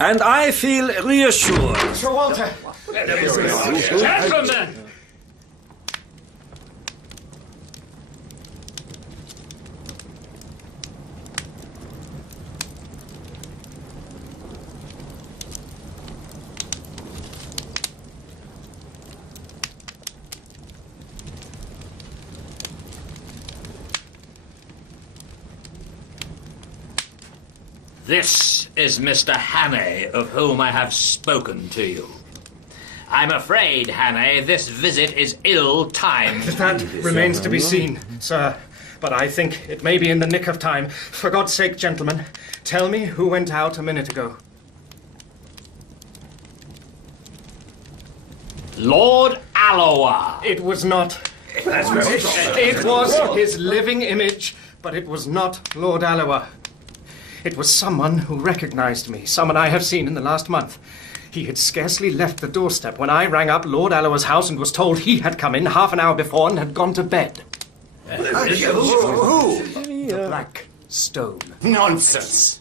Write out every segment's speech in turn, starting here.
And I feel reassured. Sir Walter! Gentlemen! This is Mr. Hannay, of whom I have spoken to you. I'm afraid, Hannay, this visit is ill-timed. That remains to be seen, sir. But I think it may be in the nick of time. For God's sake, gentlemen, tell me who went out a minute ago. Lord Alloa. It was not. It was his living image, but it was not Lord Alloa. It was someone who recognized me, someone I have seen in the last month. He had scarcely left the doorstep when I rang up Lord Alloa's house and was told he had come in half an hour before and had gone to bed. Who? The Black Stone. Nonsense.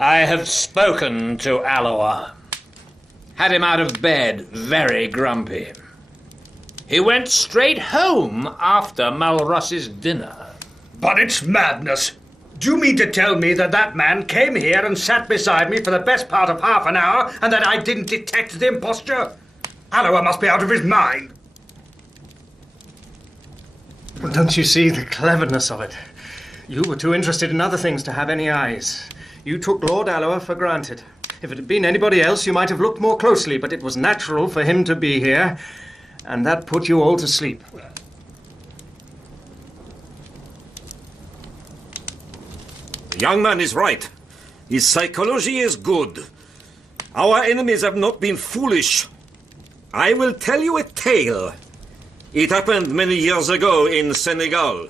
I have spoken to Alloa. Had him out of bed, very grumpy. He went straight home after Malross's dinner. But it's madness. Do you mean to tell me that that man came here and sat beside me for the best part of half an hour and that I didn't detect the imposture? Alloa must be out of his mind. Well, don't you see the cleverness of it? You were too interested in other things to have any eyes. You took Lord Alloa for granted. If it had been anybody else, you might have looked more closely, but it was natural for him to be here, and that put you all to sleep. The young man is right. His psychology is good. Our enemies have not been foolish. I will tell you a tale. It happened many years ago in Senegal.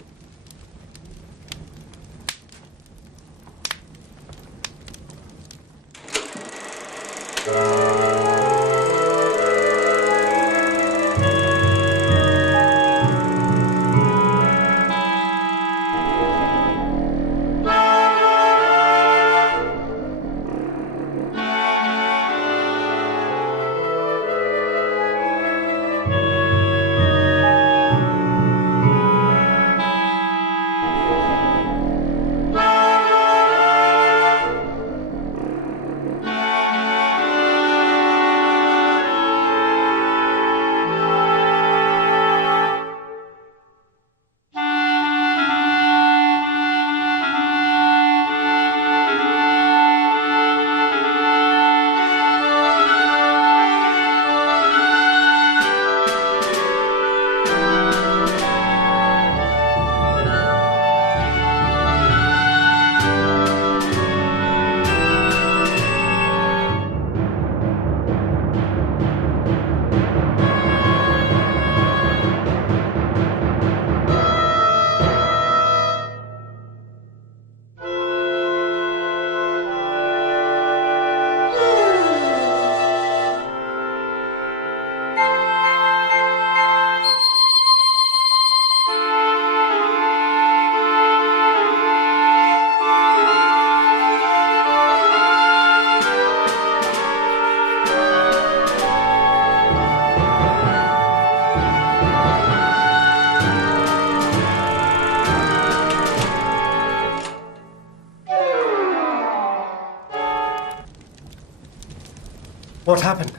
What happened?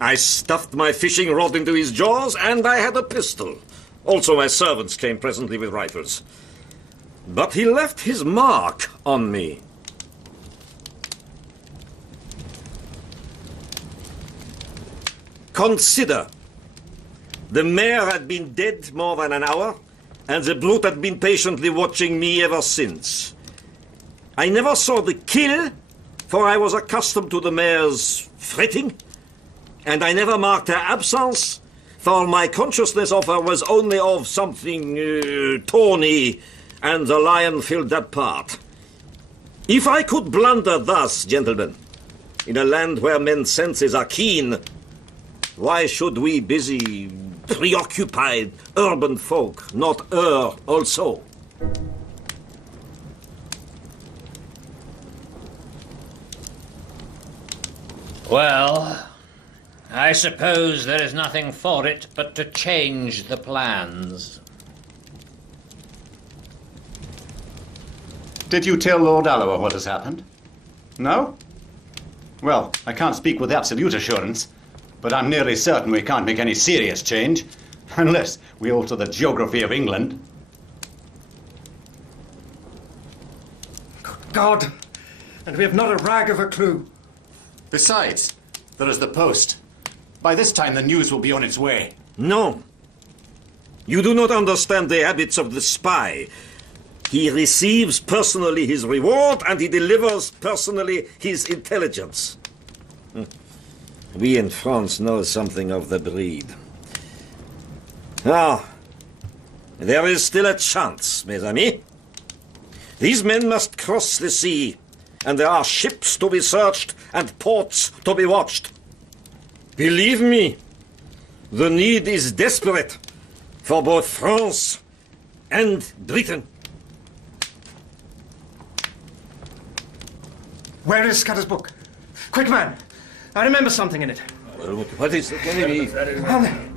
I stuffed my fishing rod into his jaws, and I had a pistol. Also, my servants came presently with rifles. But he left his mark on me. Consider. The mayor had been dead more than an hour, and the brute had been patiently watching me ever since. I never saw the kill, for I was accustomed to the mayor's fretting, and I never marked her absence, for my consciousness of her was only of something tawny, and the lion filled that part. If I could blunder thus, gentlemen, in a land where men's senses are keen, why should we busy, preoccupied urban folk not err also? Well, I suppose there is nothing for it but to change the plans. Did you tell Lord Alloa what has happened? No? Well, I can't speak with absolute assurance, but I'm nearly certain we can't make any serious change unless we alter the geography of England. God! And we have not a rag of a clue. Besides, there is the Post. By this time, the news will be on its way. No. You do not understand the habits of the spy. He receives personally his reward, and he delivers personally his intelligence. We in France know something of the breed. Now, there is still a chance, mes amis. These men must cross the sea, and there are ships to be searched and ports to be watched. Believe me, the need is desperate for both France and Britain. Where is Scudder's book? Quick, man! I remember something in it. What is it going to be? Down there.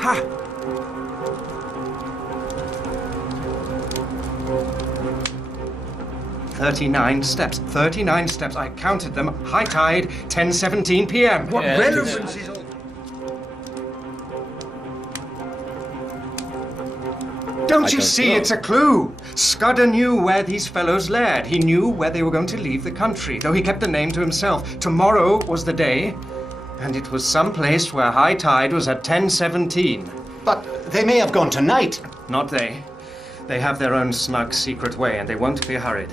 Ha! 39 steps. 39 steps. I counted them. High tide, 10:17 p.m. What Yeah, relevance is all... Don't you don't see? know. It's a clue. Scudder knew where these fellows laired. He knew where they were going to leave the country, though he kept the name to himself. Tomorrow was the day, and it was some place where high tide was at 10:17. But they may have gone tonight. Not they. They have their own snug, secret way, and they won't be hurried.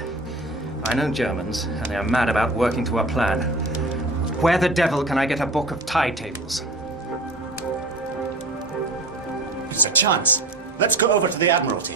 I know Germans, and they are mad about working to a plan. Where the devil can I get a book of tide tables? It's a chance. Let's go over to the Admiralty.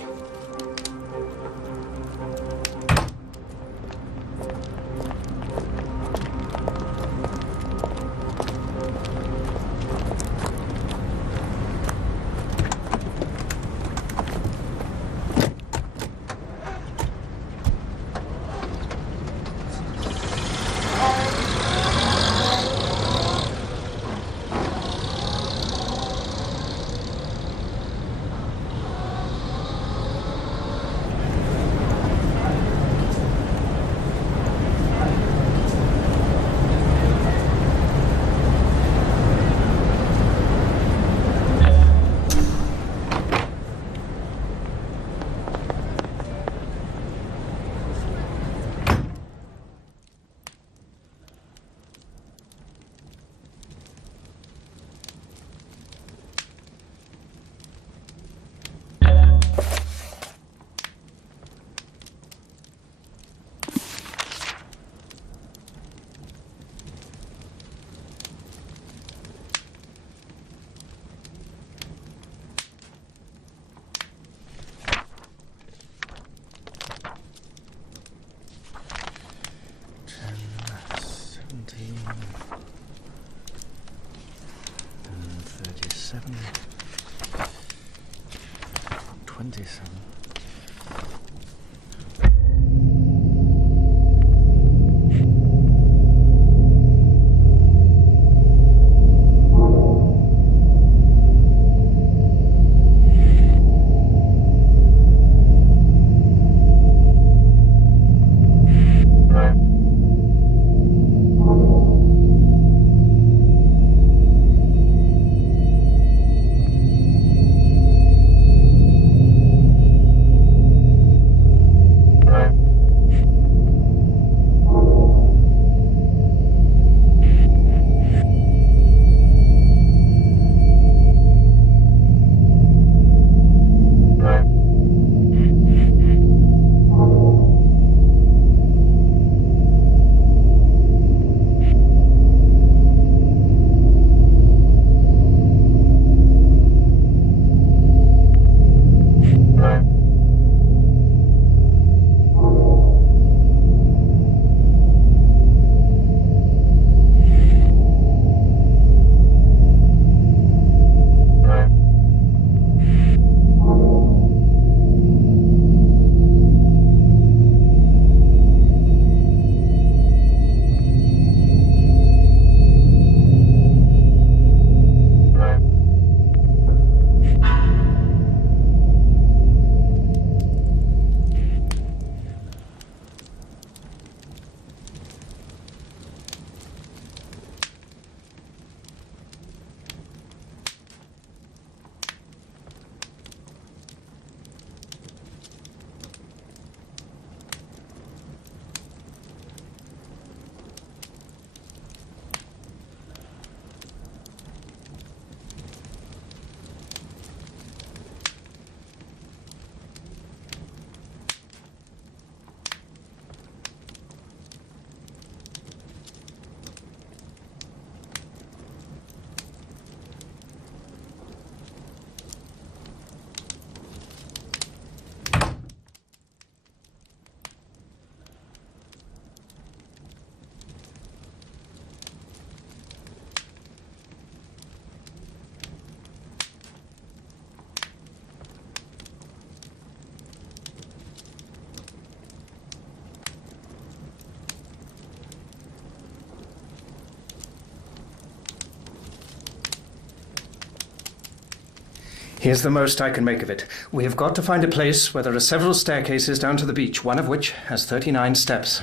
Here's the most I can make of it. We have got to find a place where there are several staircases down to the beach, one of which has 39 steps.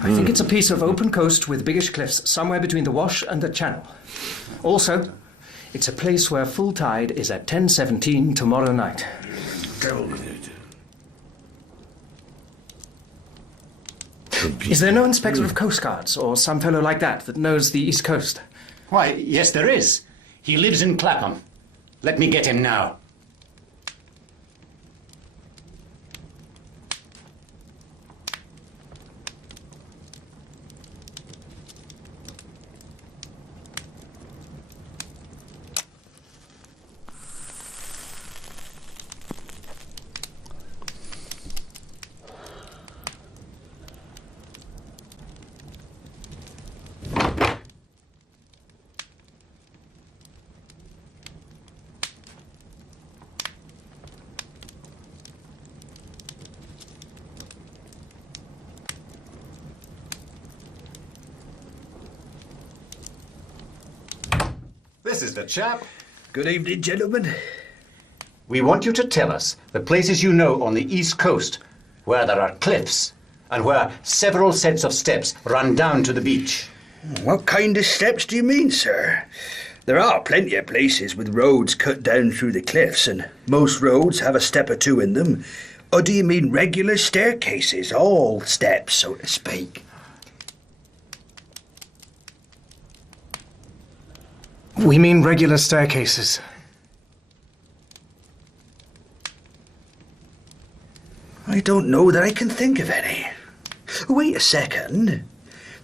I think it's a piece of open coast with biggish cliffs somewhere between the Wash and the Channel. Also, it's a place where full tide is at 10:17 tomorrow night. Is there no inspector of Coast Guards or some fellow like that knows the East Coast? Why, yes, there is. He lives in Clapham. Let me get him now. This is the chap. Good evening, gentlemen. We want you to tell us the places you know on the East Coast where there are cliffs and where several sets of steps run down to the beach. What kind of steps do you mean, sir? There are plenty of places with roads cut down through the cliffs, and most roads have a step or two in them. Or do you mean regular staircases, all steps, so to speak? We mean regular staircases. I don't know that I can think of any. Wait a second.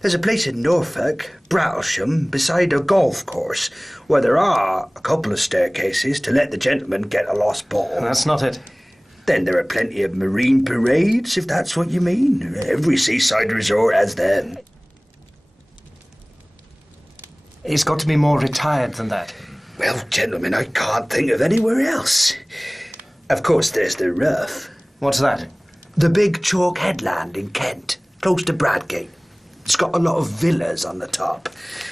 There's a place in Norfolk, Brattlesham, beside a golf course, where there are a couple of staircases to let the gentleman get a lost ball. That's not it. Then there are plenty of marine parades, if that's what you mean. Every seaside resort has them. It's got to be more retired than that. Well, gentlemen, I can't think of anywhere else. Of course, there's the Rough. What's that? The big chalk headland in Kent, close to Bradgate. It's got a lot of villas on the top,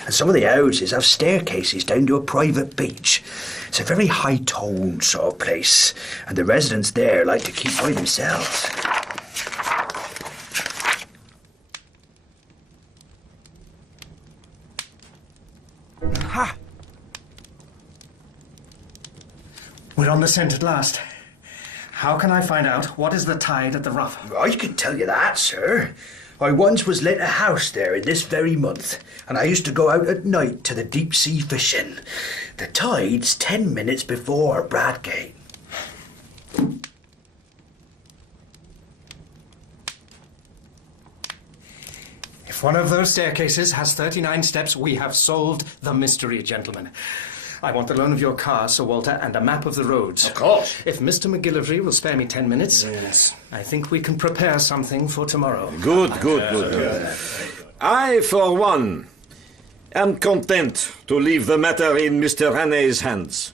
and some of the houses have staircases down to a private beach. It's a very high-toned sort of place, and the residents there like to keep by themselves. Ha! We're on the scent at last. How can I find out what is the tide at the Rough? I can tell you that, sir. I once was let a house there in this very month, and I used to go out at night to the deep sea fishing. The tide's 10 minutes before Bradgate. If one of those staircases has 39 steps, we have solved the mystery, gentlemen. I want the loan of your car, Sir Walter, and a map of the roads. Of course. If Mr. McGillivray will spare me 10 minutes, yes, I think we can prepare something for tomorrow. Good. I, for one, am content to leave the matter in Mr. Hannay's hands.